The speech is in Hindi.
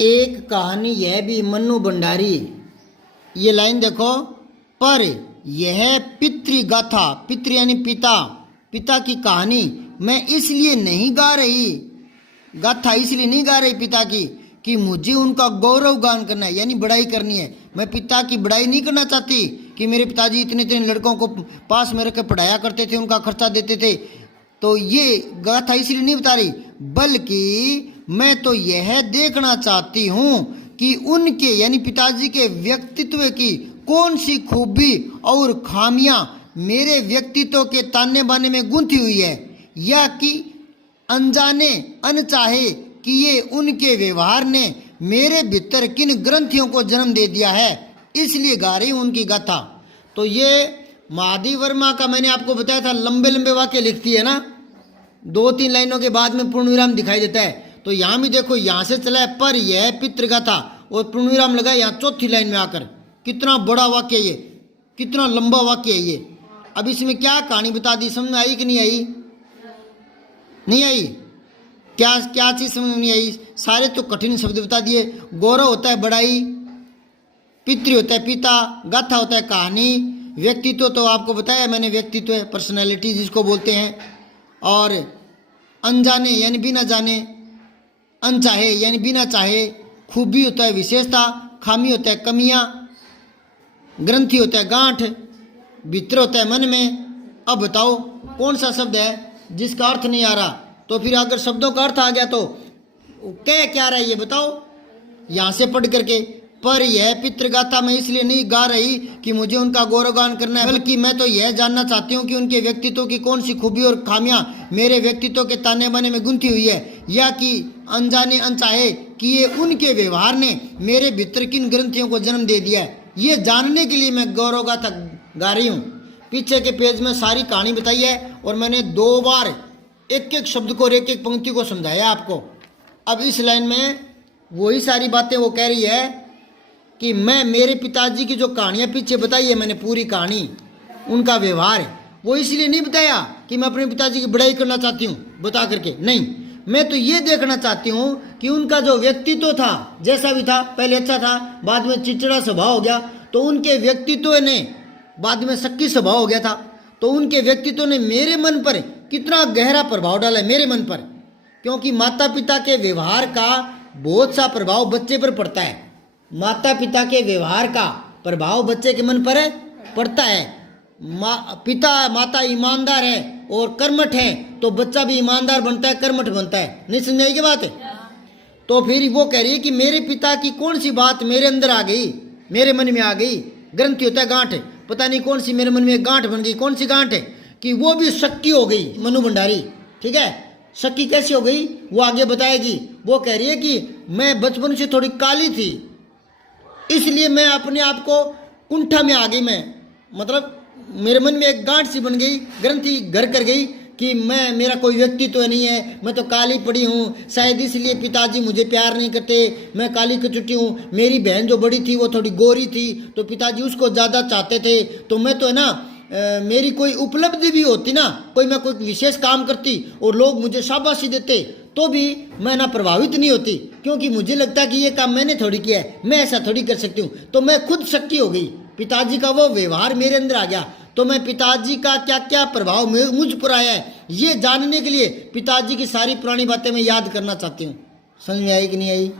एक कहानी यह भी मन्नू भंडारी, ये लाइन देखो, पर यह पितृगाथा, पितृ यानी पिता, पिता की कहानी मैं इसलिए नहीं गा रही, गाथा इसलिए नहीं गा रही पिता की कि मुझे उनका गौरव गान करना है, यानी बड़ाई करनी है। मैं पिता की बड़ाई नहीं करना चाहती कि मेरे पिताजी इतने इतने लड़कों को पास में रख के पढ़ाया करते थे, उनका खर्चा देते थे, तो ये गाथा इसलिए नहीं बता रही, बल्कि मैं तो यह देखना चाहती हूँ कि उनके यानी पिताजी के व्यक्तित्व की कौन सी खूबी और खामियां मेरे व्यक्तित्व के ताने बाने में गूंथी हुई है, या कि अनजाने अनचाहे कि ये उनके व्यवहार ने मेरे भीतर किन ग्रंथियों को जन्म दे दिया है, इसलिए गा रही हूं उनकी गाथा। तो ये महादेव वर्मा का मैंने आपको बताया था, लंबे लंबे वाक्य लिखती है ना, 2-3 लाइनों के बाद में पूर्ण विराम दिखाई देता है। तो यहाँ भी देखो, यहाँ से चला है पर यह पितृगाथा और पूर्ण विराम लगा यहाँ चौथी लाइन में आकर। कितना बड़ा वाक्य ये, कितना लंबा वाक्य है ये। अब इसमें क्या कहानी बता दी, समझ में आई कि नहीं आई? नहीं आई? क्या क्या चीज समझ में नहीं आई? सारे तो कठिन शब्द बता दिए। गौरव होता है बड़ाई, पितृ होता है पिता, गाथा होता है कहानी, व्यक्तित्व तो आपको बताया मैंने, व्यक्तित्व है पर्सनैलिटी जिसको बोलते हैं, और अनजाने यानी बिना जाने, अनचाहे यानी बिना चाहे, खूबी होता है विशेषता, खामी होता है कमियां, ग्रंथि होता है गांठ, भीतर होता है मन में। अब बताओ कौन सा शब्द है जिसका अर्थ नहीं आ रहा? तो फिर अगर शब्दों का अर्थ आ गया तो कह क्या रहा है ये बताओ, यहां से पढ़ करके। पर यह पितृगाथा मैं इसलिए नहीं गा रही कि मुझे उनका गौरवगान करना है, बल्कि मैं तो यह जानना चाहती हूँ कि उनके व्यक्तित्व की कौन सी खूबी और खामियां मेरे व्यक्तित्व के ताने बाने में गुंथी हुई है, या कि अनजाने अनचाहे कि ये उनके व्यवहार ने मेरे भीतर किन ग्रंथियों को जन्म दे दिया है, ये जानने के लिए मैं गौरवगाथा गा रही हूँ। पीछे के पेज में सारी कहानी बताई है और मैंने 2 बार एक एक शब्द को और एक एक पंक्ति को समझाया आपको। अब इस लाइन में वही सारी बातें वो कह रही है कि मैं मेरे पिताजी की जो कहानियाँ पीछे बताई है मैंने, पूरी कहानी, उनका व्यवहार है, वो इसलिए नहीं बताया कि मैं अपने पिताजी की बड़ाई करना चाहती हूँ बता करके, नहीं, मैं तो ये देखना चाहती हूँ कि उनका जो व्यक्तित्व था, जैसा भी था, पहले अच्छा था, बाद में चिड़चिड़ा स्वभाव हो गया, तो उनके व्यक्तित्व ने बाद में शक्की स्वभाव हो गया था, तो उनके व्यक्तित्व ने मेरे मन पर कितना गहरा प्रभाव डाला है, मेरे मन पर। क्योंकि माता पिता के व्यवहार का बहुत सा प्रभाव बच्चे पर पड़ता है, माता पिता के व्यवहार का प्रभाव बच्चे के मन पर पड़ता है। पिता माता ईमानदार है और कर्मठ है तो बच्चा भी ईमानदार बनता है, कर्मठ बनता है। नहीं समझ आई की बात है? तो फिर वो कह रही है कि मेरे पिता की कौन सी बात मेरे अंदर आ गई, मेरे मन में आ गई। ग्रंथि होता है गांठ, पता नहीं कौन सी मेरे मन में गांठ बन गई, कौन सी गांठ है कि वो भी शक्की हो गई मनु भंडारी। ठीक है, शक्की कैसी हो गई वो आगे बताएगी। वो कह रही है कि मैं बचपन से थोड़ी काली थी, इसलिए मैं अपने आप को कुंठा में आ गई, मैं मतलब मेरे मन में एक गांठ सी बन गई, ग्रंथि घर कर गई कि मेरा कोई व्यक्तित्व नहीं है, मैं तो काली पड़ी हूँ, शायद इसलिए पिताजी मुझे प्यार नहीं करते, मैं काली कचुटी हूँ। मेरी बहन जो बड़ी थी वो थोड़ी गोरी थी तो पिताजी उसको ज़्यादा चाहते थे, तो मैं तो है ना, मेरी कोई उपलब्धि भी होती ना, मैं कोई विशेष काम करती और लोग मुझे शाबाशी देते तो भी मैं ना प्रभावित नहीं होती, क्योंकि मुझे लगता कि ये काम मैंने थोड़ी किया है, मैं ऐसा थोड़ी कर सकती हूँ। तो मैं खुद शक्की हो गई, पिताजी का वो व्यवहार मेरे अंदर आ गया, तो मैं पिताजी का क्या क्या प्रभाव मुझ पर आया है ये जानने के लिए पिताजी की सारी पुरानी बातें मैं याद करना चाहती हूँ। समझ में आई कि नहीं आई?